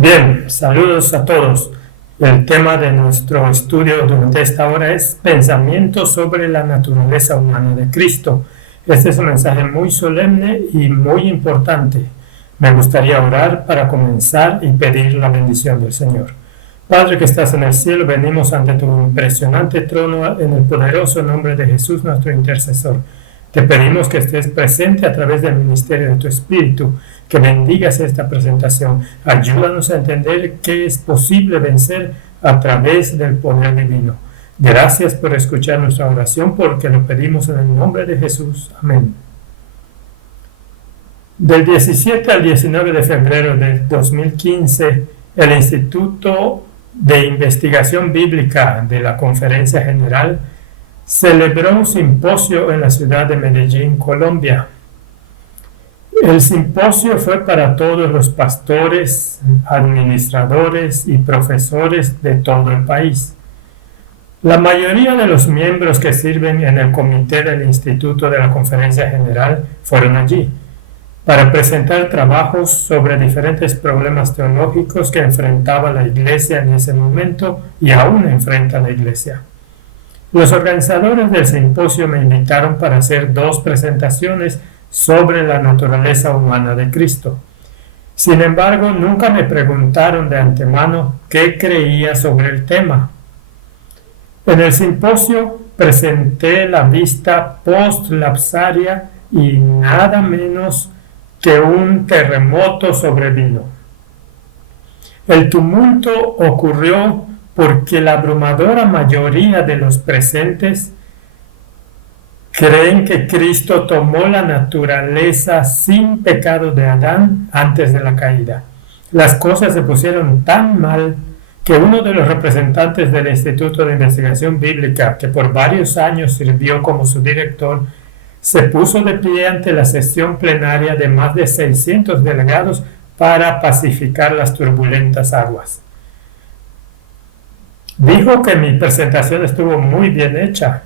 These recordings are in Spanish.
Bien, saludos a todos. El tema de nuestro estudio durante esta hora es pensamientos sobre la naturaleza humana de Cristo. Este es un mensaje muy solemne y muy importante. Me gustaría orar para comenzar y pedir la bendición del Señor. Padre que estás en el cielo, venimos ante tu impresionante trono en el poderoso nombre de Jesús, nuestro intercesor. Te pedimos que estés presente a través del ministerio de tu Espíritu, que bendigas esta presentación. Ayúdanos a entender que es posible vencer a través del poder divino. Gracias por escuchar nuestra oración, porque lo pedimos en el nombre de Jesús. Amén. Del 17 al 19 de febrero de 2015, el Instituto de Investigación Bíblica de la Conferencia General celebró un simposio en la ciudad de Medellín, Colombia. El simposio fue para todos los pastores, administradores y profesores de todo el país. La mayoría de los miembros que sirven en el comité del Instituto de la Conferencia General fueron allí para presentar trabajos sobre diferentes problemas teológicos que enfrentaba la Iglesia en ese momento y aún enfrenta la Iglesia. Los organizadores del simposio me invitaron para hacer 2 presentaciones sobre la naturaleza humana de Cristo. Sin embargo, nunca me preguntaron de antemano qué creía sobre el tema. En el simposio presenté la vista post-lapsaria y nada menos que un terremoto sobrevino. El tumulto ocurrió porque la abrumadora mayoría de los presentes creen que Cristo tomó la naturaleza sin pecado de Adán antes de la caída. Las cosas se pusieron tan mal que uno de los representantes del Instituto de Investigación Bíblica, que por varios años sirvió como su director, se puso de pie ante la sesión plenaria de más de 600 delegados para pacificar las turbulentas aguas. Dijo que mi presentación estuvo muy bien hecha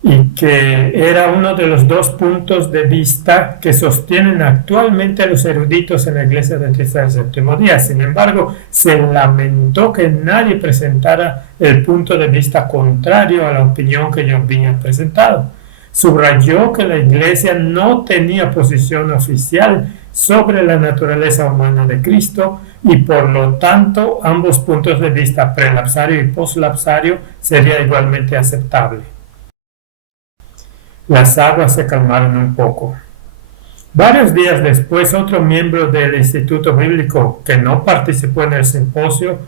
y que era uno de los 2 puntos de vista que sostienen actualmente los eruditos en la Iglesia Adventista del Séptimo Día. Sin embargo, se lamentó que nadie presentara el punto de vista contrario a la opinión que yo había presentado. Subrayó que la Iglesia no tenía posición oficial sobre la naturaleza humana de Cristo y por lo tanto ambos puntos de vista, prelapsario y poslapsario, sería igualmente aceptable. Las aguas se calmaron un poco. Varios días después, otro miembro del Instituto Bíblico, que no participó en el simposio,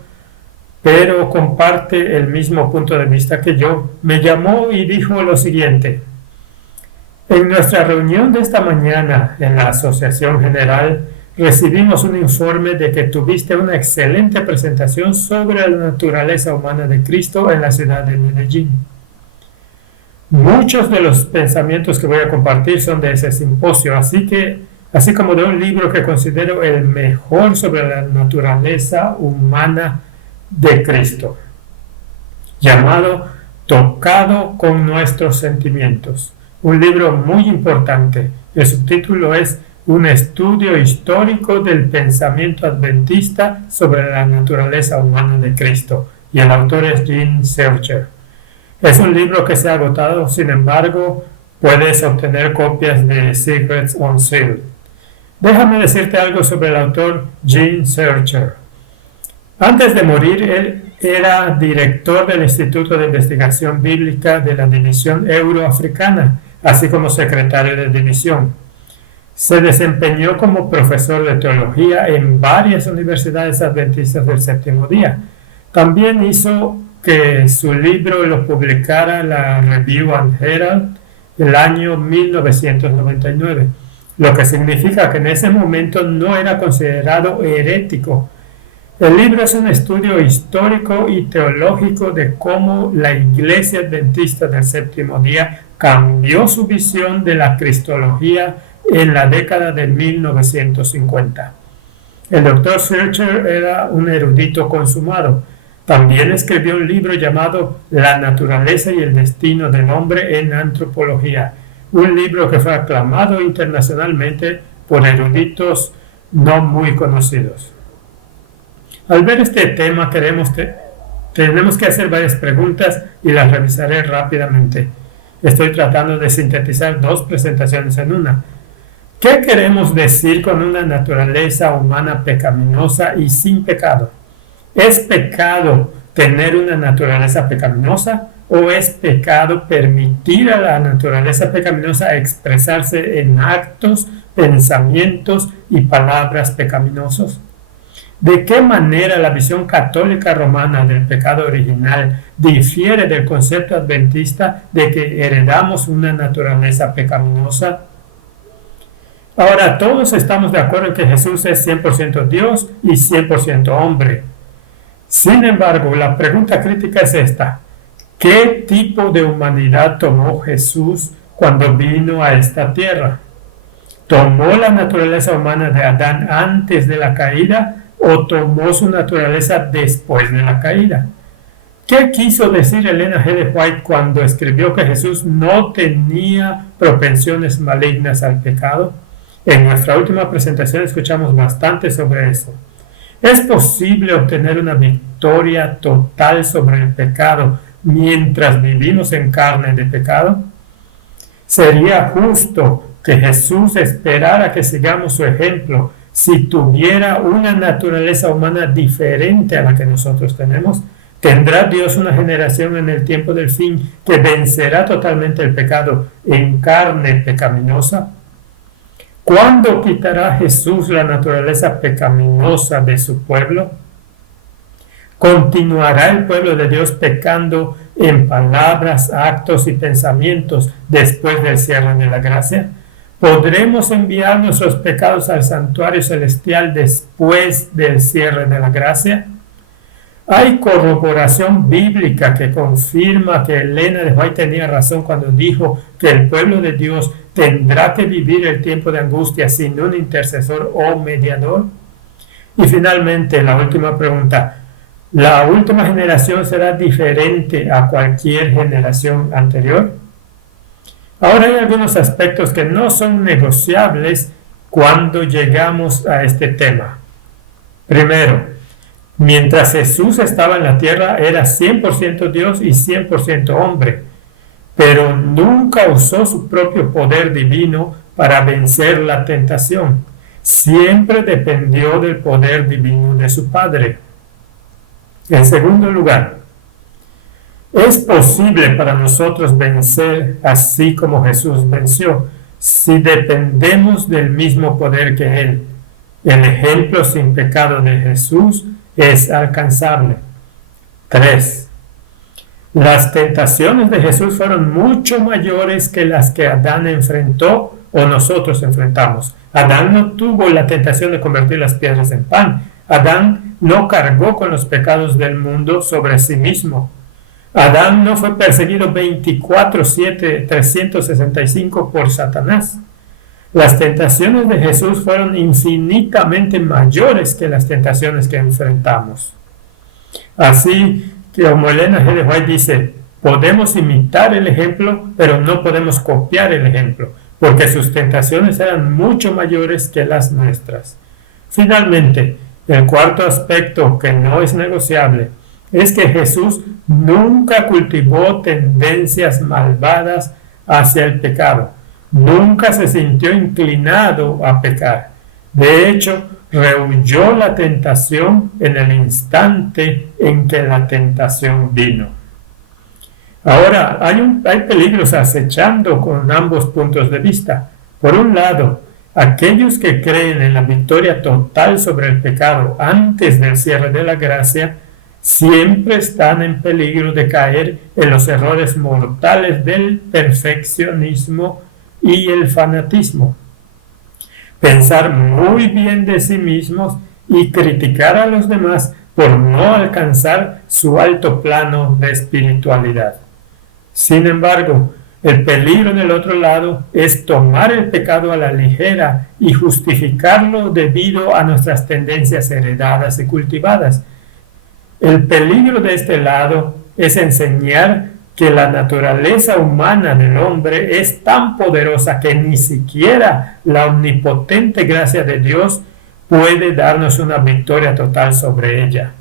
pero comparte el mismo punto de vista que yo, me llamó y dijo lo siguiente: en nuestra reunión de esta mañana en la Asociación General, recibimos un informe de que tuviste una excelente presentación sobre la naturaleza humana de Cristo en la ciudad de Medellín. Muchos de los pensamientos que voy a compartir son de ese simposio, así como de un libro que considero el mejor sobre la naturaleza humana de Cristo, llamado Tocado con nuestros sentimientos. Un libro muy importante. El subtítulo es Un estudio histórico del pensamiento adventista sobre la naturaleza humana de Cristo, y el autor es Gene Searcher. Es un libro que se ha agotado, sin embargo, puedes obtener copias de Secrets on Sale. Déjame decirte algo sobre el autor Gene Searcher. Antes de morir, él era director del Instituto de Investigación Bíblica de la División Euroafricana, así como secretario de división. Se desempeñó como profesor de teología en varias universidades adventistas del Séptimo Día. También hizo que su libro lo publicara la Review and Herald el año 1999, lo que significa que en ese momento no era considerado herético. El libro es un estudio histórico y teológico de cómo la Iglesia Adventista del Séptimo Día cambió su visión de la cristología en la década de 1950. El Dr. Searcher era un erudito consumado. También escribió un libro llamado La naturaleza y el destino del hombre en antropología, un libro que fue aclamado internacionalmente por eruditos no muy conocidos. Al ver este tema tenemos que hacer varias preguntas y las revisaré rápidamente. Estoy tratando de sintetizar 2 presentaciones en una. ¿Qué queremos decir con una naturaleza humana pecaminosa y sin pecado? ¿Es pecado tener una naturaleza pecaminosa o es pecado permitir a la naturaleza pecaminosa expresarse en actos, pensamientos y palabras pecaminosos? ¿De qué manera la visión católica romana del pecado original difiere del concepto adventista de que heredamos una naturaleza pecaminosa? Ahora, todos estamos de acuerdo en que Jesús es 100% Dios y 100% hombre. Sin embargo, la pregunta crítica es esta: ¿qué tipo de humanidad tomó Jesús cuando vino a esta tierra? ¿Tomó la naturaleza humana de Adán antes de la caída o tomó su naturaleza después de la caída? ¿Qué quiso decir Elena G. de White cuando escribió que Jesús no tenía propensiones malignas al pecado? En nuestra última presentación escuchamos bastante sobre eso. ¿Es posible obtener una victoria total sobre el pecado mientras vivimos en carne de pecado? ¿Sería justo que Jesús esperara que sigamos su ejemplo si tuviera una naturaleza humana diferente a la que nosotros tenemos? ¿Tendrá Dios una generación en el tiempo del fin que vencerá totalmente el pecado en carne pecaminosa? ¿Cuándo quitará Jesús la naturaleza pecaminosa de su pueblo? ¿Continuará el pueblo de Dios pecando en palabras, actos y pensamientos después del cierre de la gracia? ¿Podremos enviar nuestros pecados al santuario celestial después del cierre de la gracia? Hay corroboración bíblica que confirma que Elena de White tenía razón cuando dijo que el pueblo de Dios tendrá que vivir el tiempo de angustia sin un intercesor o mediador. Y finalmente, la última pregunta: ¿la última generación será diferente a cualquier generación anterior? Ahora hay algunos aspectos que no son negociables cuando llegamos a este tema. Primero, mientras Jesús estaba en la tierra era 100% Dios y 100% hombre, pero nunca usó su propio poder divino para vencer la tentación. Siempre dependió del poder divino de su Padre. En segundo lugar, ¿es posible para nosotros vencer así como Jesús venció si dependemos del mismo poder que Él? El ejemplo sin pecado de Jesús es alcanzable. 3. Las tentaciones de Jesús fueron mucho mayores que las que Adán enfrentó o nosotros enfrentamos. Adán no tuvo la tentación de convertir las piedras en pan. Adán no cargó con los pecados del mundo sobre sí mismo. Adán no fue perseguido 24/7, 365 por Satanás. Las tentaciones de Jesús fueron infinitamente mayores que las tentaciones que enfrentamos. Así que, como Elena G. de White dice, podemos imitar el ejemplo, pero no podemos copiar el ejemplo, porque sus tentaciones eran mucho mayores que las nuestras. Finalmente, el cuarto aspecto que no es negociable es que Jesús nunca cultivó tendencias malvadas hacia el pecado. Nunca se sintió inclinado a pecar. De hecho, rehuyó la tentación en el instante en que la tentación vino. Ahora, hay peligros acechando con ambos puntos de vista. Por un lado, aquellos que creen en la victoria total sobre el pecado antes del cierre de la gracia siempre están en peligro de caer en los errores mortales del perfeccionismo y el fanatismo. Pensar muy bien de sí mismos y criticar a los demás por no alcanzar su alto plano de espiritualidad. Sin embargo, el peligro del otro lado es tomar el pecado a la ligera y justificarlo debido a nuestras tendencias heredadas y cultivadas. El peligro de este lado es enseñar que la naturaleza humana del hombre es tan poderosa que ni siquiera la omnipotente gracia de Dios puede darnos una victoria total sobre ella.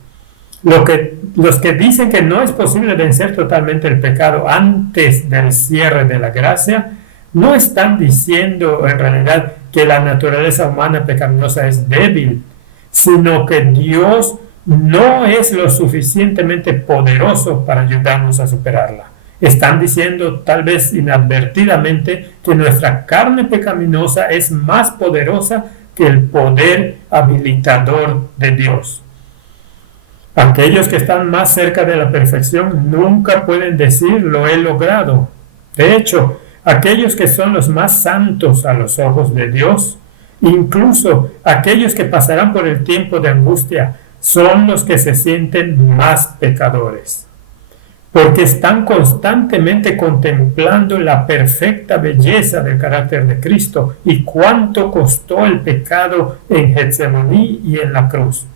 Los que dicen que no es posible vencer totalmente el pecado antes del cierre de la gracia, no están diciendo en realidad que la naturaleza humana pecaminosa es débil, sino que Dios no es lo suficientemente poderoso para ayudarnos a superarla. Están diciendo, tal vez inadvertidamente, que nuestra carne pecaminosa es más poderosa que el poder habilitador de Dios. Aquellos que están más cerca de la perfección nunca pueden decir lo he logrado. De hecho, aquellos que son los más santos a los ojos de Dios, incluso aquellos que pasarán por el tiempo de angustia, son los que se sienten más pecadores, porque están constantemente contemplando la perfecta belleza del carácter de Cristo y cuánto costó el pecado en Getsemaní y en la cruz.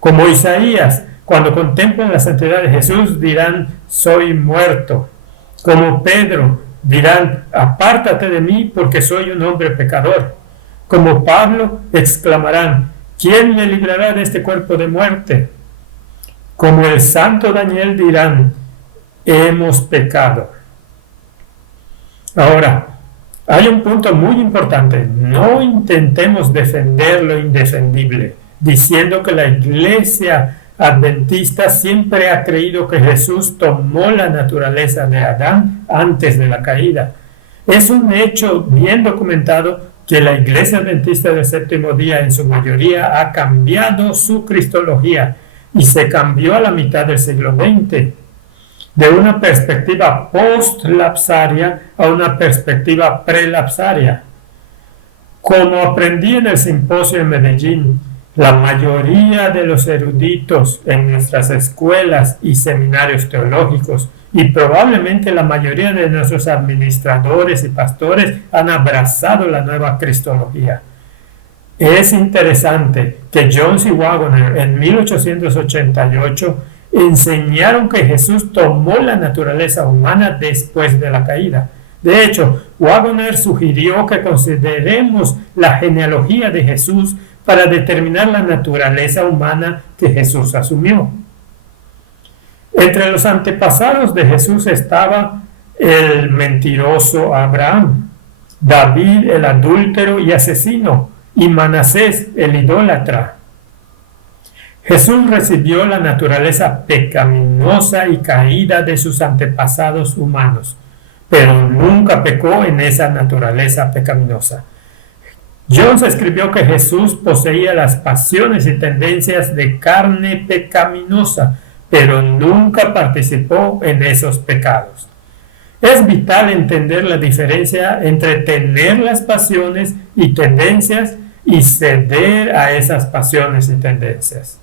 Como Isaías, cuando contemplan la santidad de Jesús, dirán, soy muerto. Como Pedro, dirán, apártate de mí porque soy un hombre pecador. Como Pablo, exclamarán, ¿quién me librará de este cuerpo de muerte? Como el santo Daniel dirán, hemos pecado. Ahora, hay un punto muy importante. No intentemos defender lo indefendible, diciendo que la iglesia adventista siempre ha creído que Jesús tomó la naturaleza de Adán antes de la caída. Es un hecho bien documentado que la iglesia adventista del séptimo día en su mayoría ha cambiado su cristología y se cambió a la mitad del siglo XX, de una perspectiva post-lapsaria a una perspectiva prelapsaria. Como aprendí en el simposio en Medellín, la mayoría de los eruditos en nuestras escuelas y seminarios teológicos y probablemente la mayoría de nuestros administradores y pastores han abrazado la nueva cristología. Es interesante que Jones y Waggoner en 1888 enseñaron que Jesús tomó la naturaleza humana después de la caída. De hecho, Waggoner sugirió que consideremos la genealogía de Jesús para determinar la naturaleza humana que Jesús asumió. Entre los antepasados de Jesús estaba el mentiroso Abraham, David el adúltero y asesino, y Manasés el idólatra. Jesús recibió la naturaleza pecaminosa y caída de sus antepasados humanos, pero nunca pecó en esa naturaleza pecaminosa. Jones escribió que Jesús poseía las pasiones y tendencias de carne pecaminosa, pero nunca participó en esos pecados. Es vital entender la diferencia entre tener las pasiones y tendencias y ceder a esas pasiones y tendencias.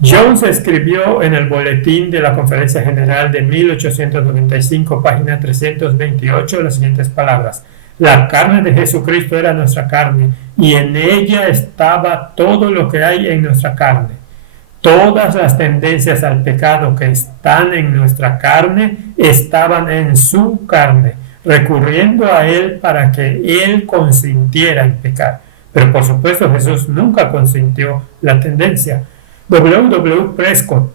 Jones escribió en el boletín de la Conferencia General de 1895, página 328, las siguientes palabras: la carne de Jesucristo era nuestra carne, y en ella estaba todo lo que hay en nuestra carne. Todas las tendencias al pecado que están en nuestra carne estaban en su carne, recurriendo a Él para que Él consintiera en pecar. Pero por supuesto Jesús nunca consintió la tendencia. W. Prescott,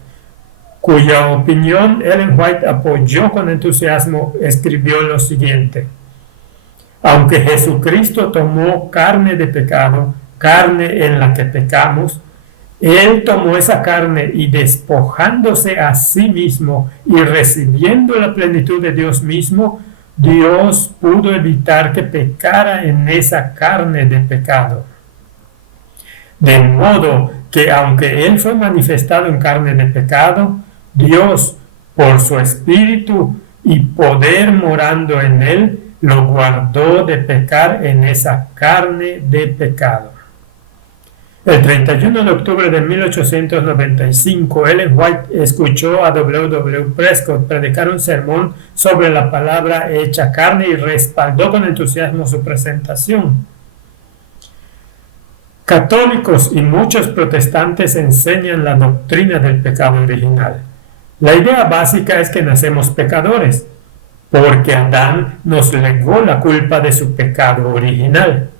cuya opinión Ellen White apoyó con entusiasmo, escribió lo siguiente: aunque Jesucristo tomó carne de pecado, carne en la que pecamos, Él tomó esa carne y despojándose a sí mismo y recibiendo la plenitud de Dios mismo, Dios pudo evitar que pecara en esa carne de pecado. De modo que aunque Él fue manifestado en carne de pecado, Dios, por su Espíritu y poder morando en Él, lo guardó de pecar en esa carne de pecado. El 31 de octubre de 1895, Ellen White escuchó a W. Prescott predicar un sermón sobre la palabra hecha carne y respaldó con entusiasmo su presentación. Católicos y muchos protestantes enseñan la doctrina del pecado original. La idea básica es que nacemos pecadores, porque Adán nos legó la culpa de su pecado original.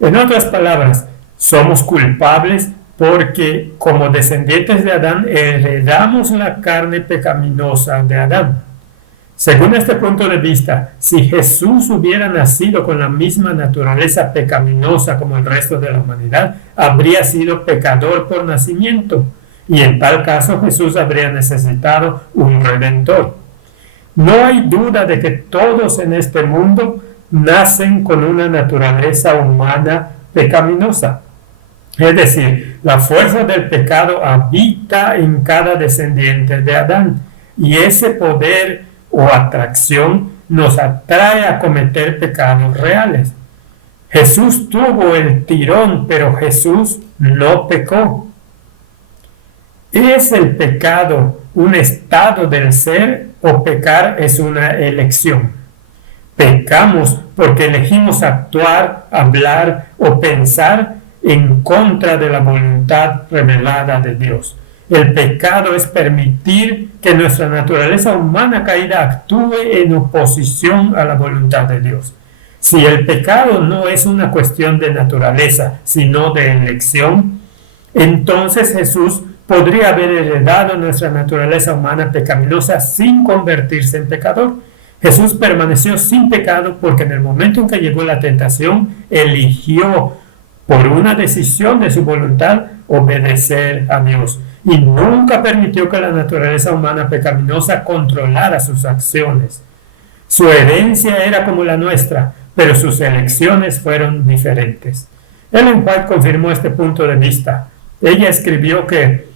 En otras palabras, Somos culpables porque como descendientes de Adán heredamos la carne pecaminosa de Adán. Según este punto de vista, si Jesús hubiera nacido con la misma naturaleza pecaminosa como el resto de la humanidad, habría sido pecador por nacimiento, y en tal caso Jesús habría necesitado un redentor. No hay duda de que todos en este mundo nacen con una naturaleza humana pecaminosa. Es decir, la fuerza del pecado habita en cada descendiente de Adán, y ese poder o atracción nos atrae a cometer pecados reales. Jesús tuvo el tirón, pero Jesús no pecó. ¿Es el pecado un estado del ser o pecar es una elección? Pecamos porque elegimos actuar, hablar o pensar en contra de la voluntad revelada de Dios. El pecado es permitir que nuestra naturaleza humana caída actúe en oposición a la voluntad de Dios. Si el pecado no es una cuestión de naturaleza, sino de elección, entonces Jesús podría haber heredado nuestra naturaleza humana pecaminosa sin convertirse en pecador. Jesús permaneció sin pecado porque en el momento en que llegó la tentación, eligió por una decisión de su voluntad obedecer a Dios y nunca permitió que la naturaleza humana pecaminosa controlara sus acciones. Su herencia era como la nuestra, pero sus elecciones fueron diferentes. Ellen White confirmó este punto de vista. Ella escribió que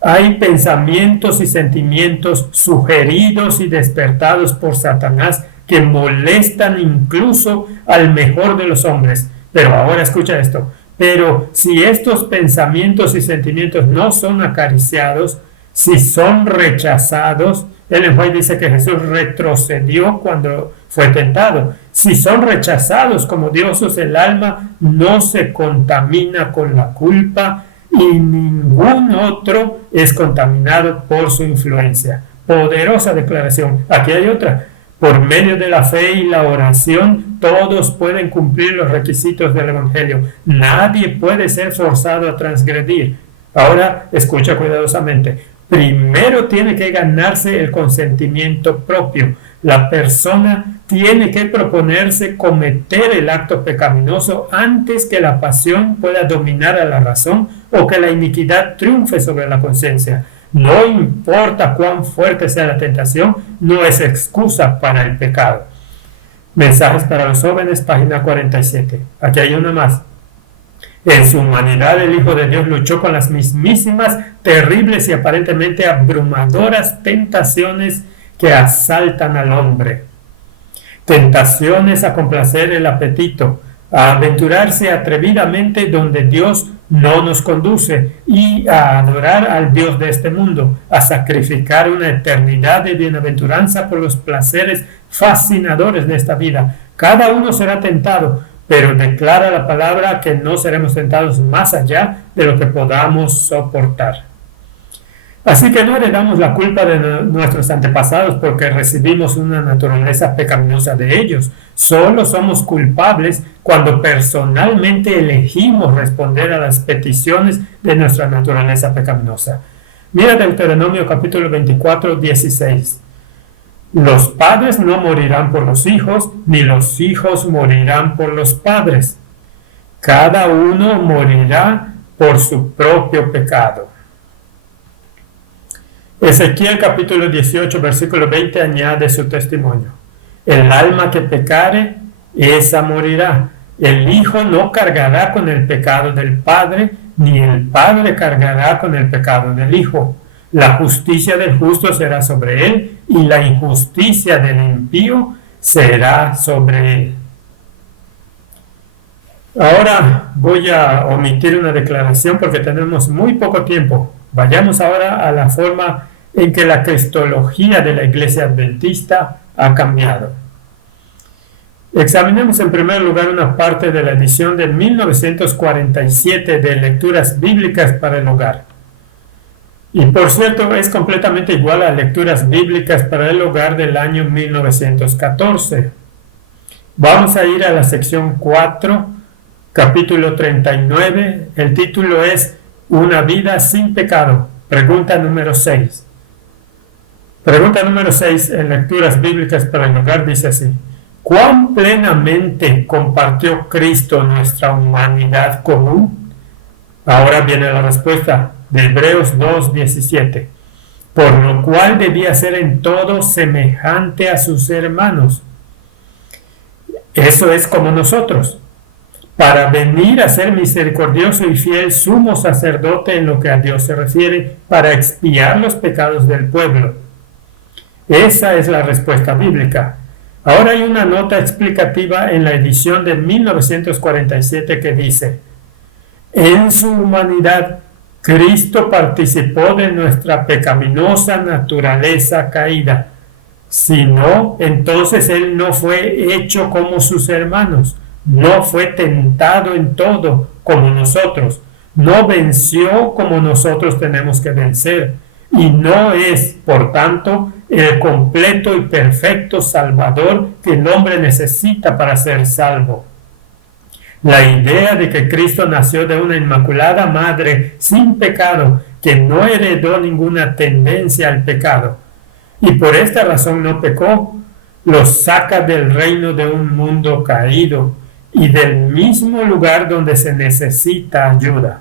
hay pensamientos y sentimientos sugeridos y despertados por Satanás que molestan incluso al mejor de los hombres. Pero ahora escucha esto. Pero si estos pensamientos y sentimientos no son acariciados, si son rechazados, Ellen White dice que Jesús retrocedió cuando fue tentado. Si son rechazados como dioses, el alma no se contamina con la culpa y ningún otro es contaminado por su influencia. Poderosa declaración. Aquí hay otra. Por medio de la fe y la oración, todos pueden cumplir los requisitos del Evangelio. Nadie puede ser forzado a transgredir. Ahora, escucha cuidadosamente. Primero tiene que ganarse el consentimiento propio. La persona tiene que proponerse cometer el acto pecaminoso antes que la pasión pueda dominar a la razón o que la iniquidad triunfe sobre la conciencia. No importa cuán fuerte sea la tentación, no es excusa para el pecado. Mensajes para los jóvenes, página 47. Aquí hay una más. En su humanidad, el Hijo de Dios luchó con las mismísimas, terribles y aparentemente abrumadoras tentaciones que asaltan al hombre. Tentaciones a complacer el apetito, a aventurarse atrevidamente donde Dios no nos conduce y a adorar al Dios de este mundo, a sacrificar una eternidad de bienaventuranza por los placeres fascinadores de esta vida. Cada uno será tentado, pero declara la palabra que no seremos tentados más allá de lo que podamos soportar. Así que no heredamos la culpa de nuestros antepasados porque recibimos una naturaleza pecaminosa de ellos. Solo somos culpables cuando personalmente elegimos responder a las peticiones de nuestra naturaleza pecaminosa. Mira Deuteronomio capítulo 24, 16. Los padres no morirán por los hijos, ni los hijos morirán por los padres. Cada uno morirá por su propio pecado. Ezequiel capítulo 18, versículo 20 añade su testimonio. El alma que pecare, esa morirá. El hijo no cargará con el pecado del padre, ni el padre cargará con el pecado del hijo. La justicia del justo será sobre él, y la injusticia del impío será sobre él. Ahora voy a omitir una declaración porque tenemos muy poco tiempo. Vayamos ahora a la forma en que la cristología de la Iglesia Adventista ha cambiado. Examinemos en primer lugar una parte de la edición de 1947 de Lecturas Bíblicas para el Hogar. Y por cierto, es completamente igual a Lecturas Bíblicas para el Hogar del año 1914. Vamos a ir a la sección 4, capítulo 39, el título es Una vida sin pecado. Pregunta número 6. Pregunta número 6 en Lecturas Bíblicas para el Hogar dice así: ¿cuán plenamente compartió Cristo nuestra humanidad común? Ahora viene la respuesta de Hebreos 2:17. Por lo cual debía ser en todo semejante a sus hermanos. Eso es como nosotros, para venir a ser misericordioso y fiel sumo sacerdote en lo que a Dios se refiere, para expiar los pecados del pueblo. Esa es la respuesta bíblica. Ahora hay una nota explicativa en la edición de 1947 que dice: en su humanidad, Cristo participó de nuestra pecaminosa naturaleza caída. Si no, entonces Él no fue hecho como sus hermanos, no fue tentado en todo como nosotros, no venció como nosotros tenemos que vencer, y no es, por tanto, el completo y perfecto Salvador que el hombre necesita para ser salvo. La idea de que Cristo nació de una inmaculada madre sin pecado, que no heredó ninguna tendencia al pecado, y por esta razón no pecó, los saca del reino de un mundo caído y del mismo lugar donde se necesita ayuda.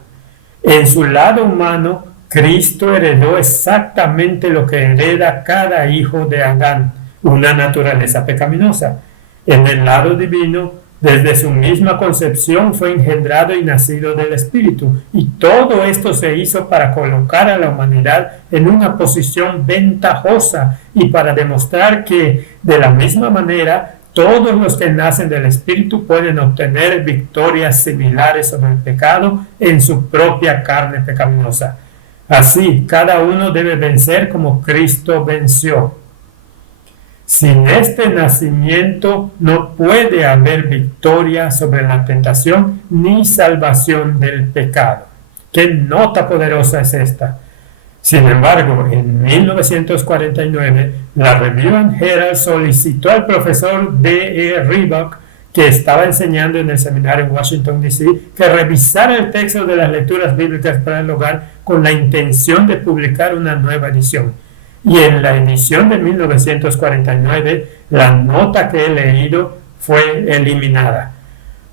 En su lado humano, Cristo heredó exactamente lo que hereda cada hijo de Adán, una naturaleza pecaminosa. En el lado divino, desde su misma concepción fue engendrado y nacido del Espíritu, y todo esto se hizo para colocar a la humanidad en una posición ventajosa y para demostrar que, de la misma manera, todos los que nacen del Espíritu pueden obtener victorias similares sobre el pecado en su propia carne pecaminosa. Así, cada uno debe vencer como Cristo venció. Sin este nacimiento no puede haber victoria sobre la tentación ni salvación del pecado. ¡Qué nota poderosa es esta! Sin embargo, en 1949, la Review and Herald solicitó al profesor D.E. Ribock, que estaba enseñando en el seminario en Washington, D.C., que revisara el texto de las lecturas bíblicas para el hogar con la intención de publicar una nueva edición. Y en la edición de 1949, la nota que he leído fue eliminada.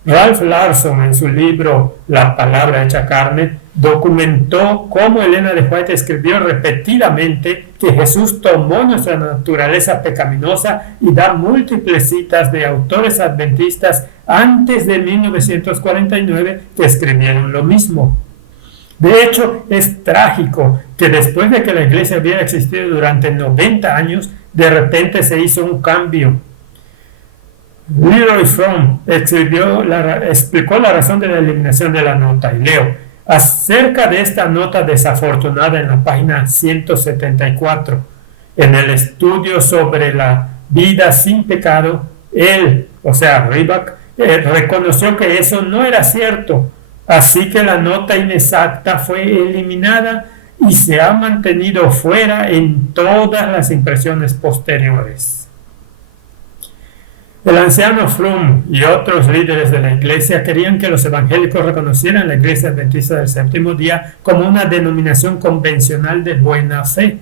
Ralph Larson, en su libro La palabra hecha carne, documentó cómo Elena de White escribió repetidamente que Jesús tomó nuestra naturaleza pecaminosa y da múltiples citas de autores adventistas antes de 1949 que escribieron lo mismo. De hecho, es trágico que después de que la iglesia hubiera existido durante 90 años, de repente se hizo un cambio. Leroy Fromm explicó la razón de la eliminación de la nota, y leo: acerca de esta nota desafortunada en la página 174, en el estudio sobre la vida sin pecado, él, o sea, Ribock, reconoció que eso no era cierto. Así que la nota inexacta fue eliminada y se ha mantenido fuera en todas las impresiones posteriores. El anciano Fromm y otros líderes de la iglesia querían que los evangélicos reconocieran la Iglesia Adventista del Séptimo Día como una denominación convencional de buena fe.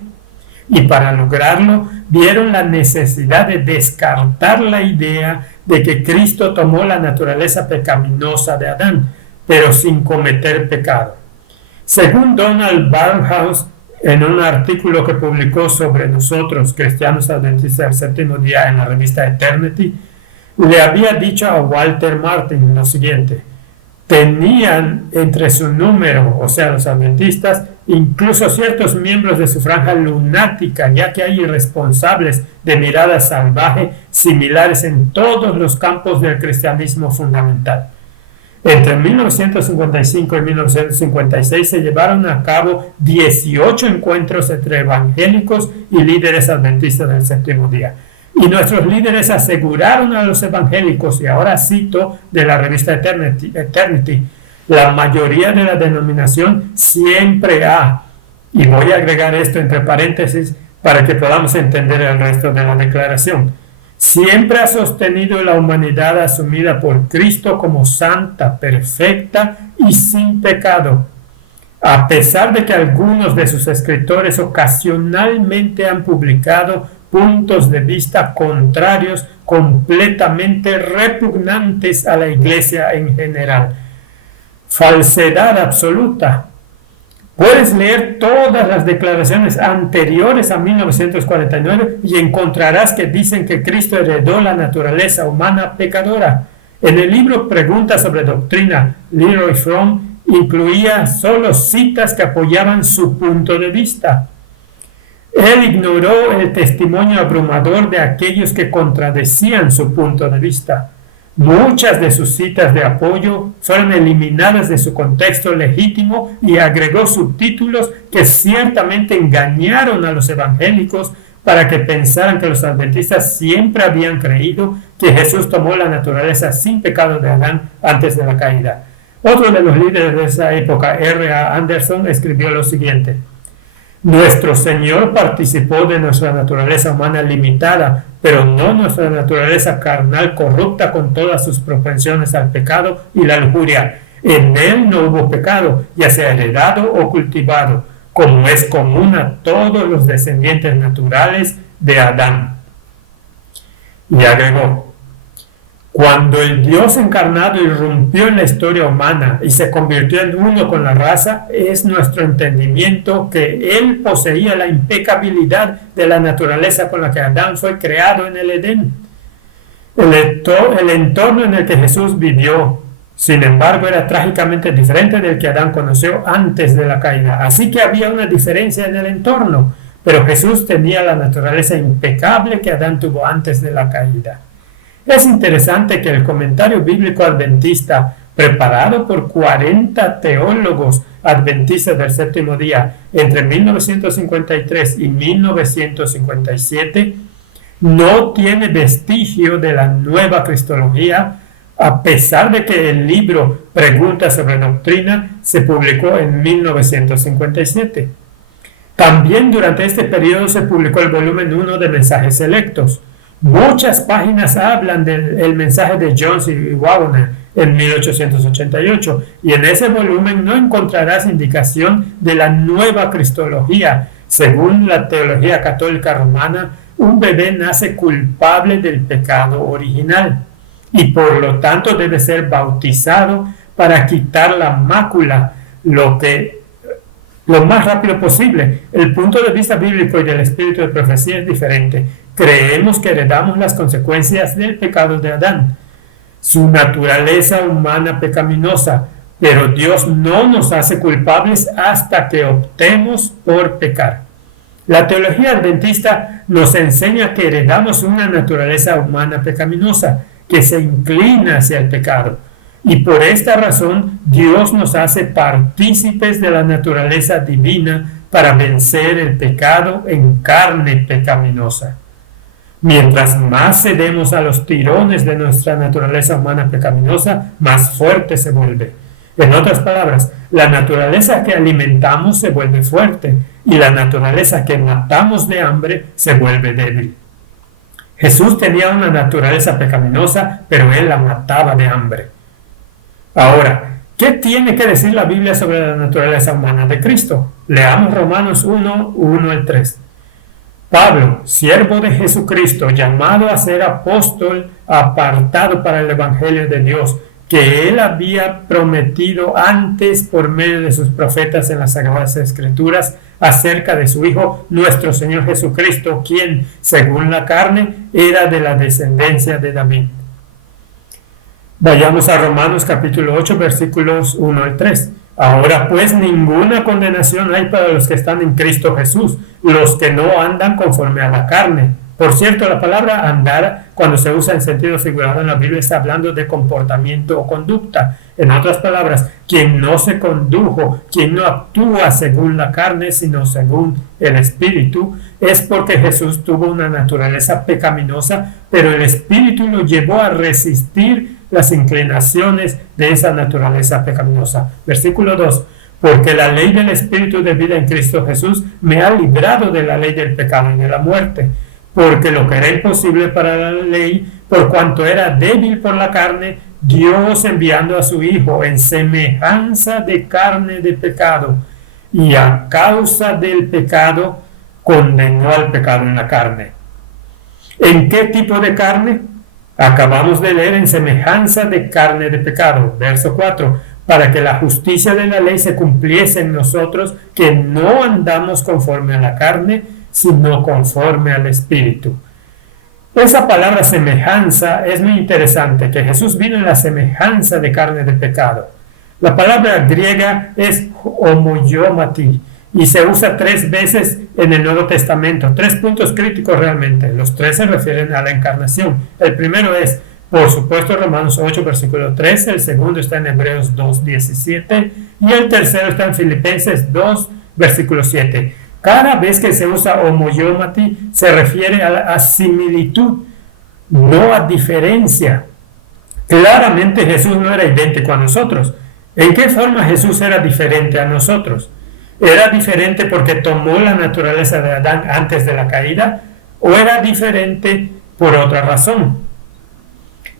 Y para lograrlo, vieron la necesidad de descartar la idea de que Cristo tomó la naturaleza pecaminosa de Adán, pero sin cometer pecado. Según Donald Barnhouse, en un artículo que publicó sobre nosotros, cristianos adventistas del séptimo día, en la revista Eternity, le había dicho a Walter Martin lo siguiente: tenían entre su número, o sea, los adventistas, incluso ciertos miembros de su franja lunática, ya que hay irresponsables de mirada salvaje similares en todos los campos del cristianismo fundamental. Entre 1955 y 1956 se llevaron a cabo 18 encuentros entre evangélicos y líderes adventistas del séptimo día. Y nuestros líderes aseguraron a los evangélicos, y ahora cito de la revista Eternity, la mayoría de la denominación siempre ha, y voy a agregar esto entre paréntesis para que podamos entender el resto de la declaración, siempre ha sostenido la humanidad asumida por Cristo como santa, perfecta y sin pecado. A pesar de que algunos de sus escritores ocasionalmente han publicado puntos de vista contrarios, completamente repugnantes a la Iglesia en general. Falsedad absoluta. Puedes leer todas las declaraciones anteriores a 1949 y encontrarás que dicen que Cristo heredó la naturaleza humana pecadora. En el libro Preguntas sobre Doctrina, Leroy Fromm incluía solo citas que apoyaban su punto de vista. Él ignoró el testimonio abrumador de aquellos que contradecían su punto de vista. Muchas de sus citas de apoyo fueron eliminadas de su contexto legítimo y agregó subtítulos que ciertamente engañaron a los evangélicos para que pensaran que los adventistas siempre habían creído que Jesús tomó la naturaleza sin pecado de Adán antes de la caída. Otro de los líderes de esa época, R.A. Anderson, escribió lo siguiente: nuestro Señor participó de nuestra naturaleza humana limitada, pero no nuestra naturaleza carnal corrupta con todas sus propensiones al pecado y la lujuria. En Él no hubo pecado, ya sea heredado o cultivado, como es común a todos los descendientes naturales de Adán. Y agregó: cuando el Dios encarnado irrumpió en la historia humana y se convirtió en uno con la raza, es nuestro entendimiento que Él poseía la impecabilidad de la naturaleza con la que Adán fue creado en el Edén. El entorno en el que Jesús vivió, sin embargo, era trágicamente diferente del que Adán conoció antes de la caída. Así que había una diferencia en el entorno, pero Jesús tenía la naturaleza impecable que Adán tuvo antes de la caída. Es interesante que el comentario bíblico adventista, preparado por 40 teólogos adventistas del séptimo día entre 1953 y 1957, no tiene vestigio de la nueva cristología, a pesar de que el libro Preguntas sobre Doctrina se publicó en 1957. También durante este periodo se publicó el volumen 1 de Mensajes Selectos. Muchas páginas hablan del mensaje de Jones y Wagner en 1888, y en ese volumen no encontrarás indicación de la nueva cristología. Según la teología católica romana, un bebé nace culpable del pecado original y por lo tanto debe ser bautizado para quitar la mácula, lo más rápido posible. El punto de vista bíblico y del espíritu de profecía es diferente. Creemos que heredamos las consecuencias del pecado de Adán, su naturaleza humana pecaminosa, pero Dios no nos hace culpables hasta que optemos por pecar. La teología adventista nos enseña que heredamos una naturaleza humana pecaminosa que se inclina hacia el pecado, y por esta razón Dios nos hace partícipes de la naturaleza divina para vencer el pecado en carne pecaminosa. Mientras más cedemos a los tirones de nuestra naturaleza humana pecaminosa, más fuerte se vuelve. En otras palabras, la naturaleza que alimentamos se vuelve fuerte y la naturaleza que matamos de hambre se vuelve débil. Jesús tenía una naturaleza pecaminosa, pero Él la mataba de hambre. Ahora, ¿qué tiene que decir la Biblia sobre la naturaleza humana de Cristo? Leamos Romanos 1, 1 al 3. Pablo, siervo de Jesucristo, llamado a ser apóstol, apartado para el Evangelio de Dios, que Él había prometido antes por medio de sus profetas en las Sagradas Escrituras, acerca de su Hijo, nuestro Señor Jesucristo, quien, según la carne, era de la descendencia de David. Vayamos a Romanos capítulo 8, versículos 1 al 3. Ahora pues ninguna condenación hay para los que están en Cristo Jesús, los que no andan conforme a la carne. Por cierto, la palabra andar, cuando se usa en sentido figurado en la Biblia, está hablando de comportamiento o conducta. En otras palabras, quien no se condujo, quien no actúa según la carne, sino según el Espíritu, es porque Jesús tuvo una naturaleza pecaminosa, pero el Espíritu lo llevó a resistir las inclinaciones de esa naturaleza pecaminosa. Versículo 2. Porque la ley del Espíritu de vida en Cristo Jesús me ha librado de la ley del pecado y de la muerte. porque lo que era imposible para la ley, por cuanto era débil por la carne, Dios enviando a su Hijo en semejanza de carne de pecado, y a causa del pecado condenó al pecado en la carne. ¿En qué tipo de carne? Acabamos de leer en semejanza de carne de pecado, verso 4, para que la justicia de la ley se cumpliese en nosotros, que no andamos conforme a la carne, sino conforme al Espíritu. Esa palabra semejanza es muy interesante, que Jesús vino en la semejanza de carne de pecado. La palabra griega es homoiomati y se usa 3 veces en el Nuevo Testamento. 3 puntos críticos realmente. Los 3 se refieren a la encarnación. El primero es, por supuesto, Romanos 8, versículo 13. El segundo está en Hebreos 2, 17. Y el tercero está en Filipenses 2, versículo 7. Cada vez que se usa homoiomati se refiere a similitud, no a diferencia. Claramente Jesús no era idéntico a nosotros. ¿En qué forma Jesús era diferente a nosotros? ¿Era diferente porque tomó la naturaleza de Adán antes de la caída? ¿O era diferente por otra razón?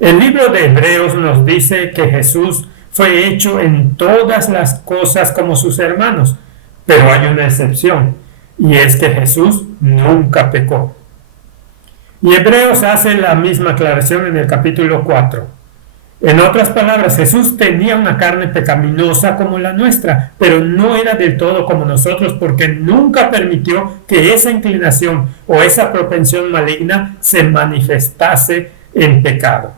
El libro de Hebreos nos dice que Jesús fue hecho en todas las cosas como sus hermanos, pero hay una excepción, y es que Jesús nunca pecó. Y Hebreos hace la misma aclaración en el capítulo 4. En otras palabras, Jesús tenía una carne pecaminosa como la nuestra, pero no era del todo como nosotros, porque nunca permitió que esa inclinación o esa propensión maligna se manifestase en pecado.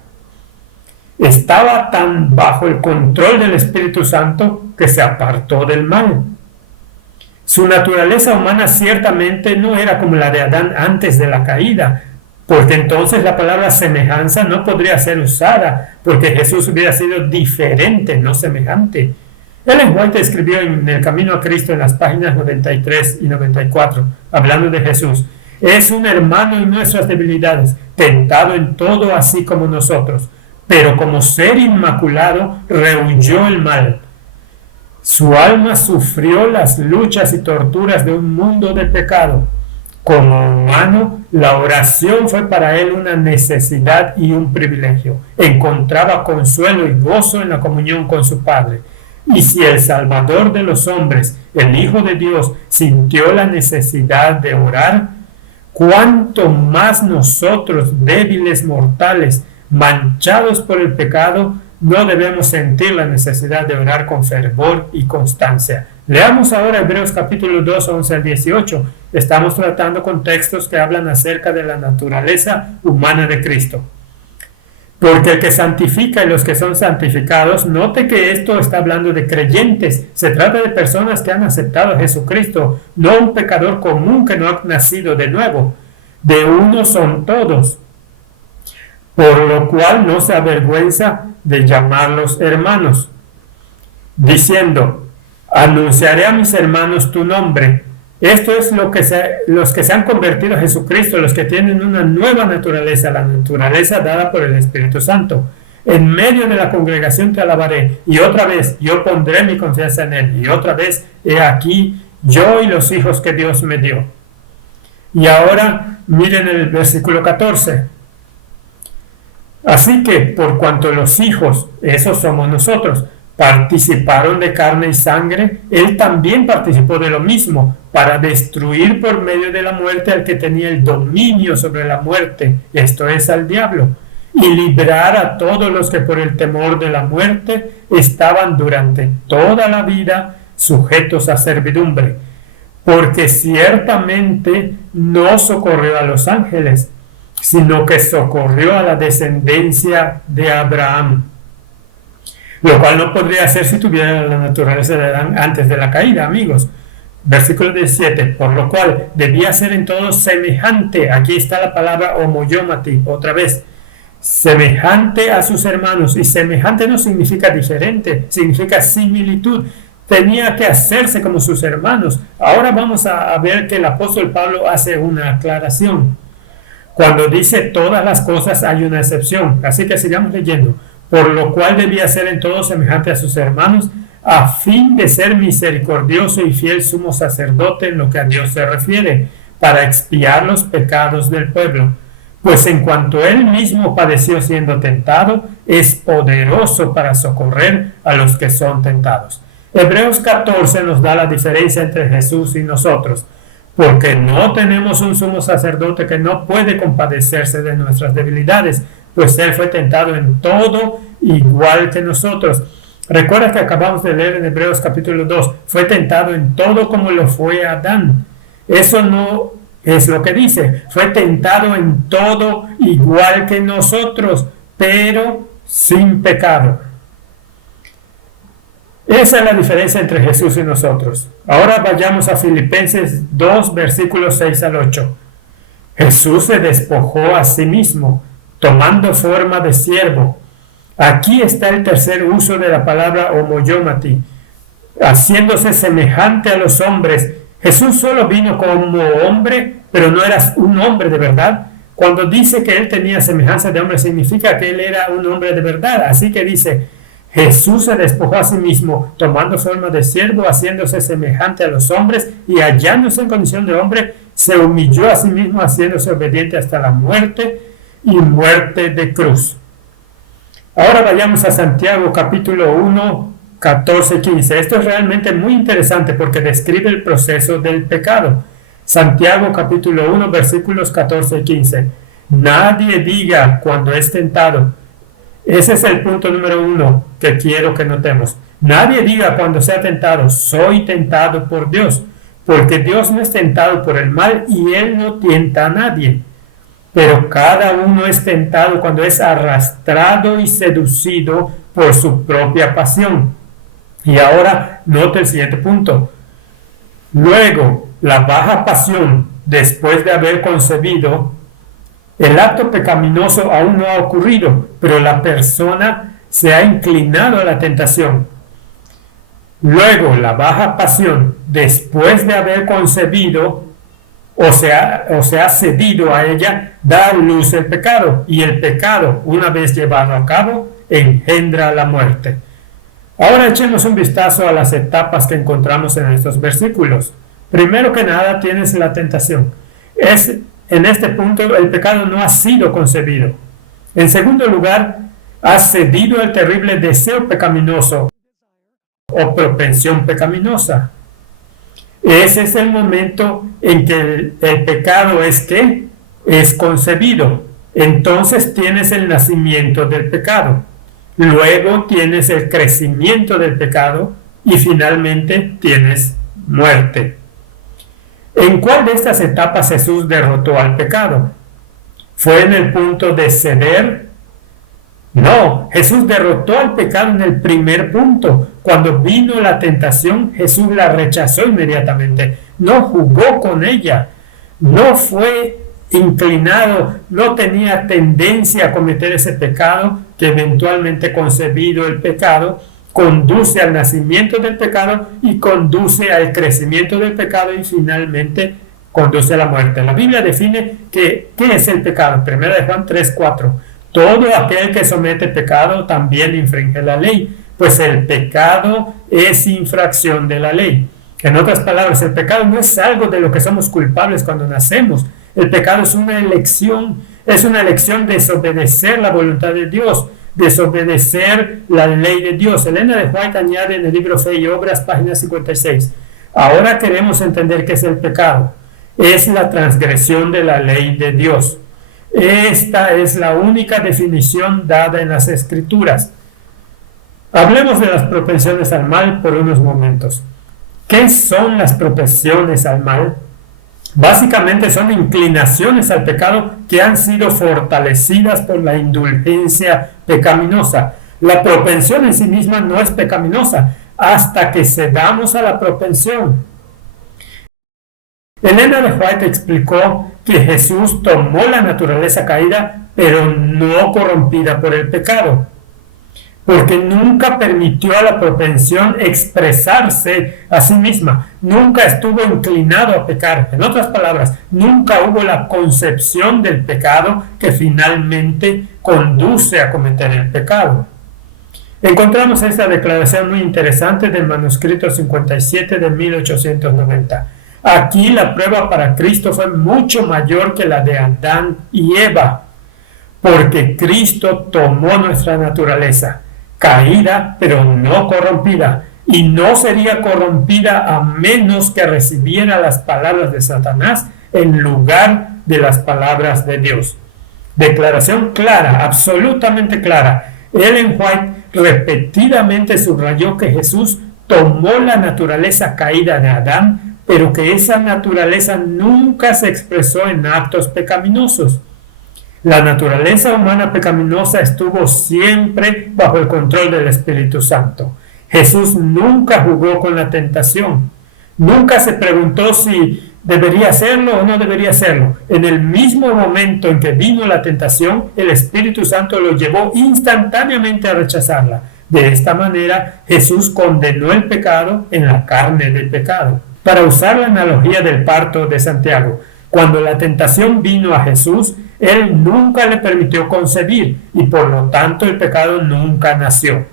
Estaba tan bajo el control del Espíritu Santo que se apartó del mal. Su naturaleza humana ciertamente no era como la de Adán antes de la caída, porque entonces la palabra semejanza no podría ser usada, porque Jesús hubiera sido diferente, no semejante. Ellen White escribió en El Camino a Cristo en las páginas 93 y 94, hablando de Jesús: es un hermano en nuestras debilidades, tentado en todo así como nosotros, pero como ser inmaculado rehuyó el mal. Su alma sufrió las luchas y torturas de un mundo de pecado. Como humano, la oración fue para él una necesidad y un privilegio. Encontraba consuelo y gozo en la comunión con su Padre. Y si el Salvador de los hombres, el Hijo de Dios, sintió la necesidad de orar, ¿cuánto más nosotros, débiles mortales, manchados por el pecado, no debemos sentir la necesidad de orar con fervor y constancia? Leamos ahora Hebreos capítulo 2, 11 al 18. Estamos tratando con textos que hablan acerca de la naturaleza humana de Cristo. Porque el que santifica y los que son santificados, note que esto está hablando de creyentes. Se trata de personas que han aceptado a Jesucristo, no un pecador común que no ha nacido de nuevo. De uno son todos, por lo cual no se avergüenza de llamarlos hermanos, diciendo: anunciaré a mis hermanos tu nombre. Esto es los que se han convertido a Jesucristo, los que tienen una nueva naturaleza, la naturaleza dada por el Espíritu Santo. En medio de la congregación te alabaré, y otra vez yo pondré mi confianza en él, y otra vez he aquí yo y los hijos que Dios me dio. Y ahora miren el versículo 14. Así que por cuanto los hijos, esos somos nosotros, participaron de carne y sangre, él también participó de lo mismo, para destruir por medio de la muerte al que tenía el dominio sobre la muerte, esto es, al diablo, y librar a todos los que por el temor de la muerte estaban durante toda la vida sujetos a servidumbre, porque ciertamente no socorrió a los ángeles, sino que socorrió a la descendencia de Abraham, lo cual no podría hacer si tuviera la naturaleza de Adán antes de la caída, amigos. Versículo 17, por lo cual debía ser en todo semejante, aquí está la palabra homoiomati, otra vez, semejante a sus hermanos, y semejante no significa diferente, significa similitud, tenía que hacerse como sus hermanos. Ahora vamos a ver que el apóstol Pablo hace una aclaración. Cuando dice todas las cosas hay una excepción, así que sigamos leyendo. Por lo cual debía ser en todo semejante a sus hermanos, a fin de ser misericordioso y fiel sumo sacerdote en lo que a Dios se refiere, para expiar los pecados del pueblo. Pues en cuanto él mismo padeció siendo tentado, es poderoso para socorrer a los que son tentados. Hebreos 14 nos da la diferencia entre Jesús y nosotros, porque no tenemos un sumo sacerdote que no puede compadecerse de nuestras debilidades, pues él fue tentado en todo igual que nosotros. Recuerda que acabamos de leer en Hebreos capítulo 2, fue tentado en todo como lo fue Adán. Eso no es lo que dice, fue tentado en todo igual que nosotros, pero sin pecado. Esa es la diferencia entre Jesús y nosotros. Ahora vayamos a Filipenses 2, versículos 6 al 8. Jesús se despojó a sí mismo, tomando forma de siervo. Aquí está el tercer uso de la palabra homoiomati, haciéndose semejante a los hombres. Jesús solo vino como hombre, pero no era un hombre de verdad. Cuando dice que él tenía semejanza de hombre, significa que él era un hombre de verdad. Así que dice, Jesús se despojó a sí mismo, tomando forma de siervo, haciéndose semejante a los hombres, y hallándose en condición de hombre, se humilló a sí mismo, haciéndose obediente hasta la muerte y muerte de cruz. Ahora vayamos a Santiago capítulo 1, 14, 15. Esto es realmente muy interesante porque describe el proceso del pecado. Santiago capítulo 1, versículos 14 y 15. Nadie diga cuando es tentado. Ese es el punto número 1 que quiero que notemos. Nadie diga cuando sea tentado, soy tentado por Dios, porque Dios no es tentado por el mal y Él no tienta a nadie. Pero cada uno es tentado cuando es arrastrado y seducido por su propia pasión. Y ahora note el siguiente punto. Luego, la baja pasión, después de haber concebido, el acto pecaminoso aún no ha ocurrido, pero la persona se ha inclinado a la tentación. Luego, la baja pasión, después de haber concebido, o se ha cedido a ella, da a luz el pecado, y el pecado, una vez llevado a cabo, engendra la muerte. Ahora echemos un vistazo a las etapas que encontramos en estos versículos. Primero que nada tienes la tentación. En este punto el pecado no ha sido concebido. En segundo lugar, has cedido al terrible deseo pecaminoso o propensión pecaminosa. Ese es el momento en que el pecado es concebido. Entonces tienes el nacimiento del pecado. Luego tienes el crecimiento del pecado y finalmente tienes muerte. ¿En cuál de estas etapas Jesús derrotó al pecado? ¿Fue en el punto de ceder? No, Jesús derrotó al pecado en el primer punto. Cuando vino la tentación, Jesús la rechazó inmediatamente. No jugó con ella. No fue inclinado, no tenía tendencia a cometer ese pecado que eventualmente, concebido el pecado, conduce al nacimiento del pecado y conduce al crecimiento del pecado y finalmente conduce a la muerte. La Biblia define qué es el pecado. 1 Juan 3:4. Todo aquel que somete pecado también infringe la ley, pues el pecado es infracción de la ley. En otras palabras, el pecado no es algo de lo que somos culpables cuando nacemos. El pecado es una elección desobedecer la voluntad de Dios, desobedecer la ley de Dios. Elena de White añade en el libro Fe y Obras, página 56. Ahora queremos entender qué es el pecado. Es la transgresión de la ley de Dios. Esta es la única definición dada en las Escrituras. Hablemos de las propensiones al mal por unos momentos. ¿Qué son las propensiones al mal? Básicamente son inclinaciones al pecado que han sido fortalecidas por la indulgencia pecaminosa. La propensión en sí misma no es pecaminosa hasta que cedamos a la propensión. Elena de White explicó que Jesús tomó la naturaleza caída, pero no corrompida por el pecado, porque nunca permitió a la propensión expresarse a sí misma, nunca estuvo inclinado a pecar. En otras palabras, nunca hubo la concepción del pecado que finalmente conduce a cometer el pecado. Encontramos esta declaración muy interesante del manuscrito 57 de 1890. Aquí la prueba para Cristo fue mucho mayor que la de Adán y Eva, porque Cristo tomó nuestra naturaleza, caída pero no corrompida, y no sería corrompida a menos que recibiera las palabras de Satanás en lugar de las palabras de Dios. Declaración clara, absolutamente clara. Ellen White repetidamente subrayó que Jesús tomó la naturaleza caída de Adán, pero que esa naturaleza nunca se expresó en actos pecaminosos. La naturaleza humana pecaminosa estuvo siempre bajo el control del Espíritu Santo. Jesús nunca jugó con la tentación. Nunca se preguntó si debería hacerlo o no debería hacerlo. En el mismo momento en que vino la tentación, el Espíritu Santo lo llevó instantáneamente a rechazarla. De esta manera, Jesús condenó el pecado en la carne del pecado. Para usar la analogía del parto de Santiago, cuando la tentación vino a Jesús, Él nunca le permitió concebir y por lo tanto el pecado nunca nació.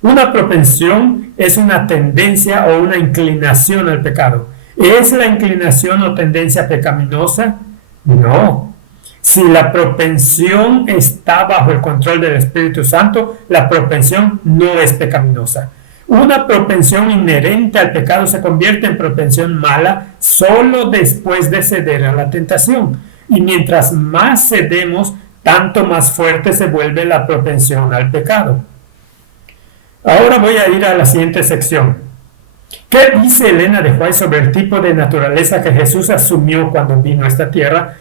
Una propensión es una tendencia o una inclinación al pecado. ¿Es la inclinación o tendencia pecaminosa? No. Si la propensión está bajo el control del Espíritu Santo, la propensión no es pecaminosa. Una propensión inherente al pecado se convierte en propensión mala solo después de ceder a la tentación. Y mientras más cedemos, tanto más fuerte se vuelve la propensión al pecado. Ahora voy a ir a la siguiente sección. ¿Qué dice Elena de White sobre el tipo de naturaleza que Jesús asumió cuando vino a esta tierra?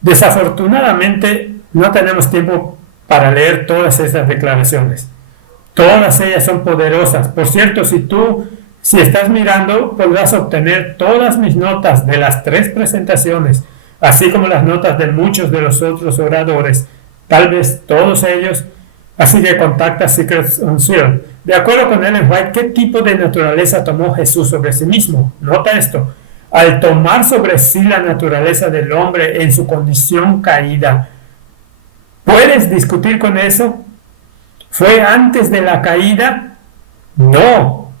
Desafortunadamente, no tenemos tiempo para leer todas estas declaraciones. Todas ellas son poderosas. Por cierto, si estás mirando, podrás obtener todas mis notas de las 3 presentaciones, así como las notas de muchos de los otros oradores, tal vez todos ellos. Así que contacta Secrets Unsealed. De acuerdo con Ellen White, ¿qué tipo de naturaleza tomó Jesús sobre sí mismo? Nota esto. Al tomar sobre sí la naturaleza del hombre en su condición caída, ¿puedes discutir con eso? ¿Fue antes de la caída? No.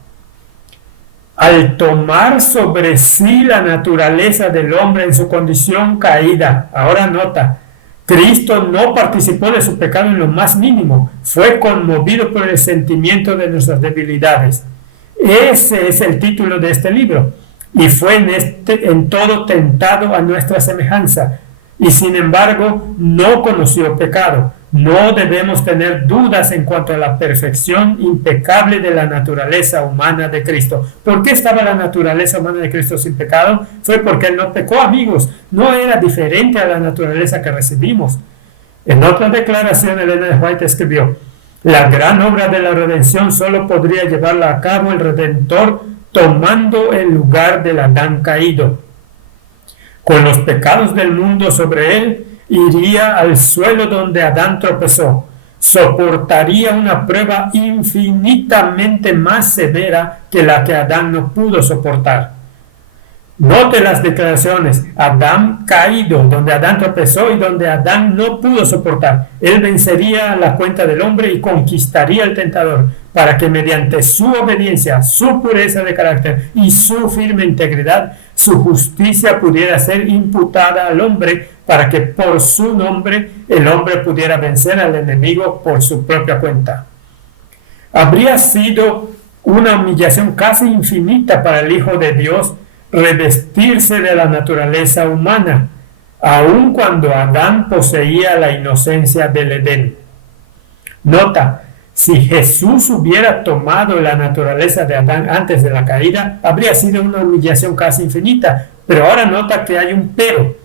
Al tomar sobre sí la naturaleza del hombre en su condición caída, ahora nota, Cristo no participó de su pecado en lo más mínimo, fue conmovido por el sentimiento de nuestras debilidades. Ese es el título de este libro. Y fue en todo tentado a nuestra semejanza. Y sin embargo, no conoció pecado. No debemos tener dudas en cuanto a la perfección impecable de la naturaleza humana de Cristo. ¿Por qué estaba la naturaleza humana de Cristo sin pecado? Fue porque Él no pecó, amigos. No era diferente a la naturaleza que recibimos. En otra declaración, Elena de White escribió: la gran obra de la redención solo podría llevarla a cabo el Redentor tomando el lugar del Adán caído. Con los pecados del mundo sobre él, iría al suelo donde Adán tropezó, soportaría una prueba infinitamente más severa que la que Adán no pudo soportar. Note las declaraciones: Adán caído, donde Adán tropezó y donde Adán no pudo soportar. Él vencería la cuenta del hombre y conquistaría al tentador, para que mediante su obediencia, su pureza de carácter y su firme integridad, su justicia pudiera ser imputada al hombre, para que por su nombre el hombre pudiera vencer al enemigo por su propia cuenta. Habría sido una humillación casi infinita para el Hijo de Dios revestirse de la naturaleza humana, aun cuando Adán poseía la inocencia del Edén. Nota: si Jesús hubiera tomado la naturaleza de Adán antes de la caída, habría sido una humillación casi infinita. Pero ahora nota que hay un pero.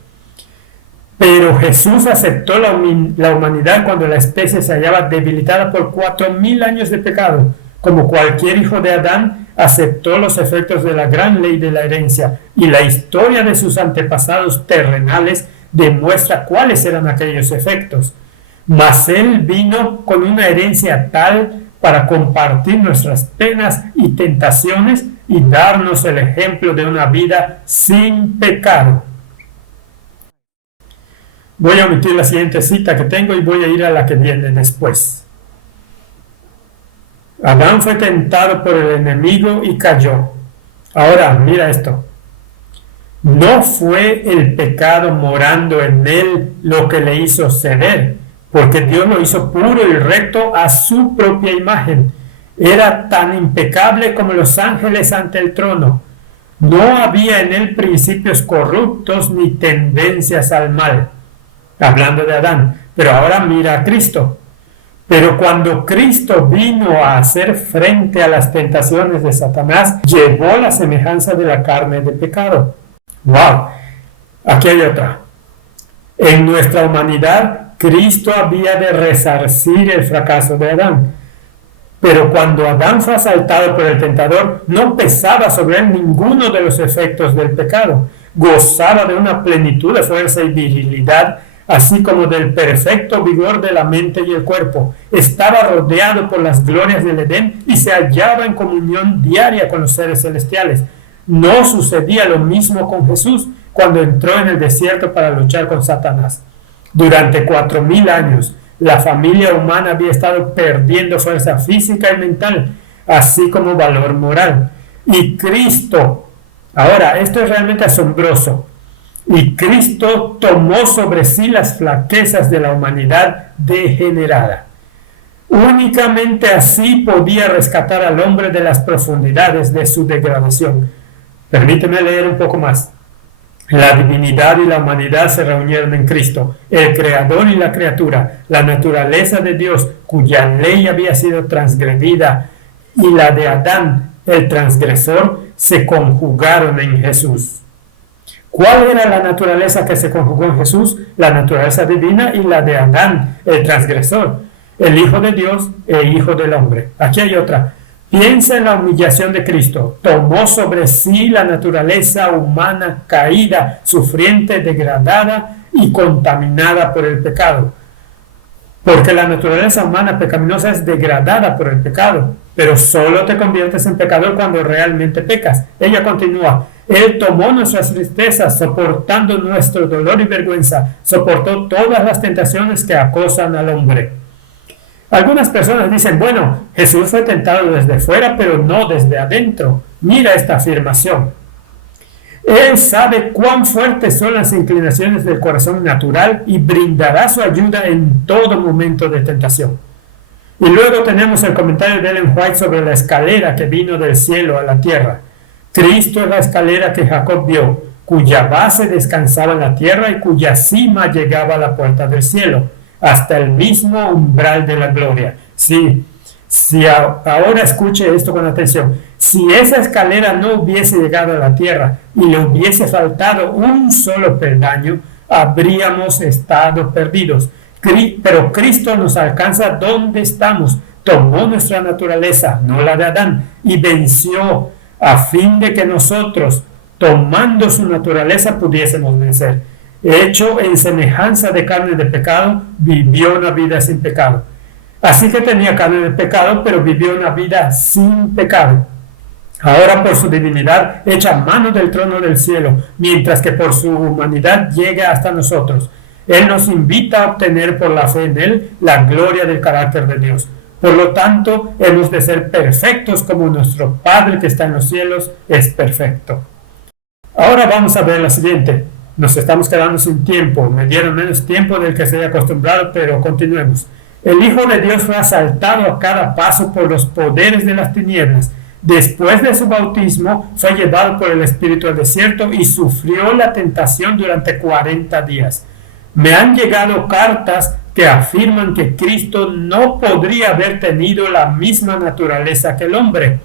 Pero Jesús aceptó la humanidad cuando la especie se hallaba debilitada por 4,000 años de pecado. Como cualquier hijo de Adán, aceptó los efectos de la gran ley de la herencia, y la historia de sus antepasados terrenales demuestra cuáles eran aquellos efectos. Mas él vino con una herencia tal para compartir nuestras penas y tentaciones y darnos el ejemplo de una vida sin pecado. Voy a omitir la siguiente cita que tengo y voy a ir a la que viene después. Adán fue tentado por el enemigo y cayó. Ahora, mira esto. No fue el pecado morando en él lo que le hizo ceder, porque Dios lo hizo puro y recto a su propia imagen. Era tan impecable como los ángeles ante el trono. No había en él principios corruptos ni tendencias al mal. Hablando de Adán. Pero ahora mira a Cristo. Pero cuando Cristo vino a hacer frente a las tentaciones de Satanás, llevó la semejanza de la carne de pecado. ¡Wow! Aquí hay otra. En nuestra humanidad, Cristo había de resarcir el fracaso de Adán. Pero cuando Adán fue asaltado por el tentador, no pesaba sobre él ninguno de los efectos del pecado. Gozaba de una plenitud de fuerza y virilidad, así como del perfecto vigor de la mente y el cuerpo. Estaba rodeado por las glorias del Edén y se hallaba en comunión diaria con los seres celestiales. No sucedía lo mismo con Jesús cuando entró en el desierto para luchar con Satanás. Durante 4000 años, la familia humana había estado perdiendo fuerza física y mental, así como valor moral. Y Cristo, ahora, esto es realmente asombroso, y Cristo tomó sobre sí las flaquezas de la humanidad degenerada. Únicamente así podía rescatar al hombre de las profundidades de su degradación. Permíteme leer un poco más. La divinidad y la humanidad se reunieron en Cristo, el creador y la criatura, la naturaleza de Dios, cuya ley había sido transgredida, y la de Adán, el transgresor, se conjugaron en Jesús. ¿Cuál era la naturaleza que se conjugó en Jesús? La naturaleza divina y la de Adán, el transgresor, el Hijo de Dios e Hijo del hombre. Aquí hay otra. Piensa en la humillación de Cristo. Tomó sobre sí la naturaleza humana caída, sufriente, degradada y contaminada por el pecado. Porque la naturaleza humana pecaminosa es degradada por el pecado, pero solo te conviertes en pecador cuando realmente pecas. Ella continúa. Él tomó nuestras tristezas, soportando nuestro dolor y vergüenza. Soportó todas las tentaciones que acosan al hombre. Algunas personas dicen, bueno, Jesús fue tentado desde fuera, pero no desde adentro. Mira esta afirmación. Él sabe cuán fuertes son las inclinaciones del corazón natural y brindará su ayuda en todo momento de tentación. Y luego tenemos el comentario de Ellen White sobre la escalera que vino del cielo a la tierra. Cristo es la escalera que Jacob vio, cuya base descansaba en la tierra y cuya cima llegaba a la puerta del cielo, hasta el mismo umbral de la gloria. Sí, ahora escuche esto con atención. Si esa escalera no hubiese llegado a la tierra y le hubiese faltado un solo peldaño, habríamos estado perdidos. Pero Cristo nos alcanza donde estamos, tomó nuestra naturaleza, no la de Adán, y venció a fin de que nosotros, tomando su naturaleza, pudiésemos vencer. Hecho en semejanza de carne de pecado, vivió una vida sin pecado. Así que tenía carne de pecado, pero vivió una vida sin pecado. Ahora por su divinidad echa mano del trono del cielo, mientras que por su humanidad llega hasta nosotros. Él nos invita a obtener por la fe en Él la gloria del carácter de Dios. Por lo tanto, hemos de ser perfectos como nuestro Padre que está en los cielos es perfecto. Ahora vamos a ver la siguiente. Nos estamos quedando sin tiempo. Me dieron menos tiempo del que se había acostumbrado, pero continuemos. El Hijo de Dios fue asaltado a cada paso por los poderes de las tinieblas. Después de su bautismo, fue llevado por el Espíritu al desierto y sufrió la tentación durante 40 días. Me han llegado cartas que afirman que Cristo no podría haber tenido la misma naturaleza que el hombre,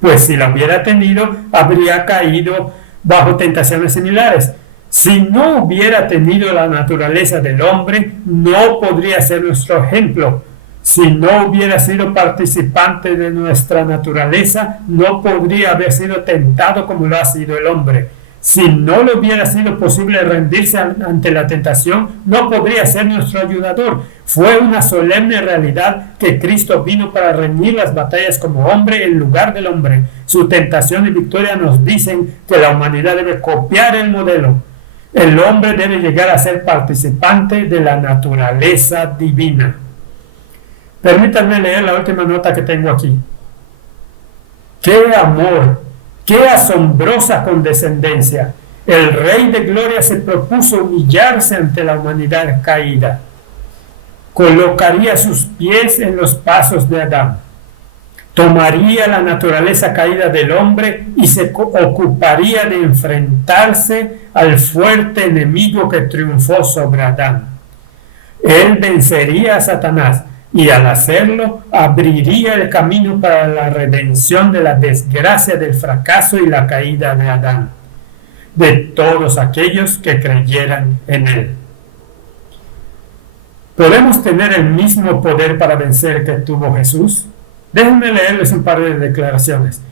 pues si la hubiera tenido, habría caído bajo tentaciones similares. Si no hubiera tenido la naturaleza del hombre, no podría ser nuestro ejemplo. Si no hubiera sido participante de nuestra naturaleza, no podría haber sido tentado como lo ha sido el hombre. Si no le hubiera sido posible rendirse ante la tentación, no podría ser nuestro ayudador. Fue una solemne realidad que Cristo vino para reñir las batallas como hombre en lugar del hombre. Su tentación y victoria nos dicen que la humanidad debe copiar el modelo. El hombre debe llegar a ser participante de la naturaleza divina. Permítanme leer la última nota que tengo aquí. ¡Qué amor! ¡Qué asombrosa condescendencia! el Rey de Gloria se propuso humillarse ante la humanidad caída. Colocaría sus pies en los pasos de Adán. Tomaría la naturaleza caída del hombre y se ocuparía de enfrentarse al fuerte enemigo que triunfó sobre Adán. Él vencería a Satanás y al hacerlo abriría el camino para la redención de la desgracia del fracaso y la caída de Adán, de todos aquellos que creyeran en él. ¿Podemos tener el mismo poder para vencer que tuvo Jesús? Déjenme leerles un par de declaraciones.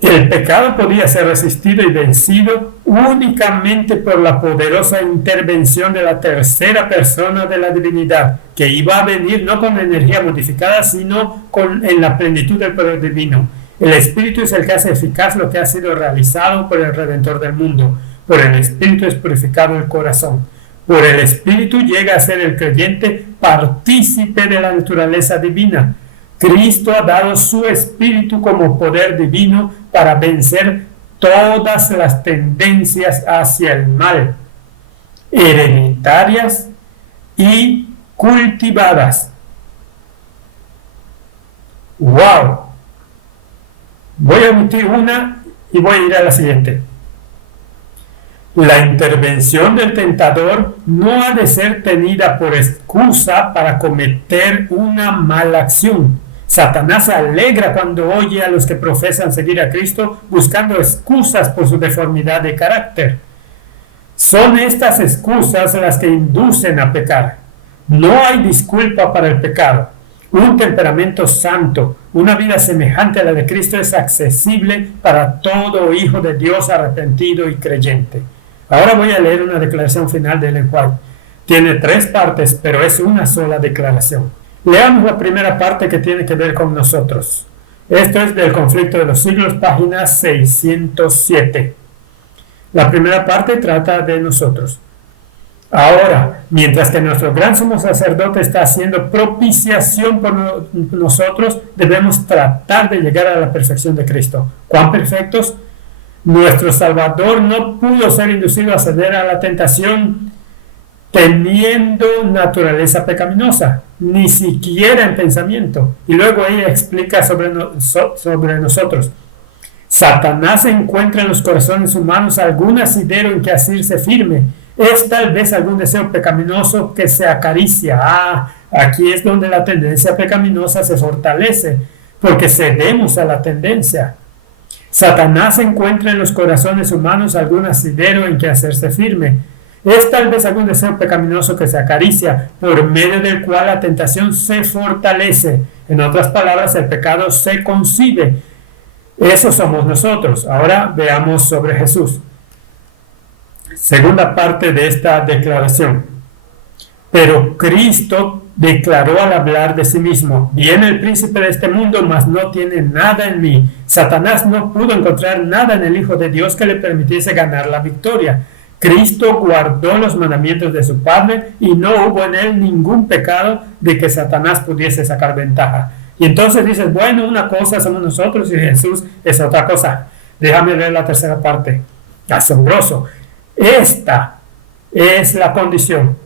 El pecado podía ser resistido y vencido únicamente por la poderosa intervención de la tercera persona de la divinidad, que iba a venir no con energía modificada, sino en la plenitud del poder divino. El Espíritu es el que hace eficaz lo que ha sido realizado por el Redentor del mundo. Por el Espíritu es purificado el corazón. Por el Espíritu llega a ser el creyente partícipe de la naturaleza divina. Cristo ha dado su Espíritu como poder divino para vencer todas las tendencias hacia el mal, hereditarias y cultivadas. ¡Wow! Voy a omitir una y voy a ir a la siguiente. La intervención del tentador no ha de ser tenida por excusa para cometer una mala acción. Satanás se alegra cuando oye a los que profesan seguir a Cristo buscando excusas por su deformidad de carácter. Son estas excusas las que inducen a pecar. No hay disculpa para el pecado. Un temperamento santo, una vida semejante a la de Cristo es accesible para todo hijo de Dios arrepentido y creyente. Ahora voy a leer una declaración final de Ellen White. Tiene 3 partes, pero es una sola declaración. Leamos la primera parte que tiene que ver con nosotros. Esto es del Conflicto de los Siglos, página 607. La primera parte trata de nosotros. Ahora, mientras que nuestro gran sumo sacerdote está haciendo propiciación por nosotros, debemos tratar de llegar a la perfección de Cristo. ¿Cuán perfectos? Nuestro Salvador no pudo ser inducido a ceder a la tentación teniendo naturaleza pecaminosa, ni siquiera en pensamiento. Y luego ella explica sobre nosotros. Satanás encuentra en los corazones humanos algún asidero en que asirse firme. Es tal vez algún deseo pecaminoso que se acaricia. Aquí es donde la tendencia pecaminosa se fortalece, porque cedemos a la tendencia. Satanás encuentra en los corazones humanos algún asidero en que hacerse firme. Es tal vez algún deseo pecaminoso que se acaricia, por medio del cual la tentación se fortalece. En otras palabras, el pecado se concibe. Eso somos nosotros. Ahora veamos sobre Jesús. Segunda parte de esta declaración. Pero Cristo declaró al hablar de sí mismo: viene el príncipe de este mundo, mas no tiene nada en mí. Satanás no pudo encontrar nada en el Hijo de Dios que le permitiese ganar la victoria. Cristo guardó los mandamientos de su Padre y no hubo en él ningún pecado de que Satanás pudiese sacar ventaja. Y entonces dices, bueno, una cosa somos nosotros y Jesús es otra cosa. Déjame leer la tercera parte. Asombroso. Esta es la condición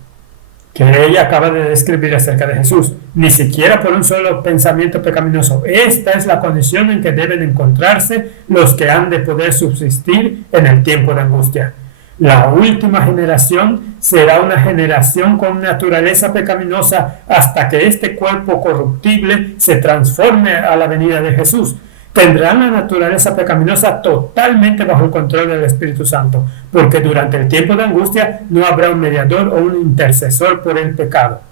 que ella acaba de describir acerca de Jesús. Ni siquiera por un solo pensamiento pecaminoso. Esta es la condición en que deben encontrarse los que han de poder subsistir en el tiempo de angustia. La última generación será una generación con naturaleza pecaminosa hasta que este cuerpo corruptible se transforme a la venida de Jesús. Tendrán la naturaleza pecaminosa totalmente bajo el control del Espíritu Santo, porque durante el tiempo de angustia no habrá un mediador o un intercesor por el pecado.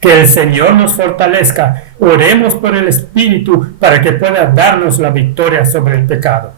Que el Señor nos fortalezca. Oremos por el Espíritu para que pueda darnos la victoria sobre el pecado.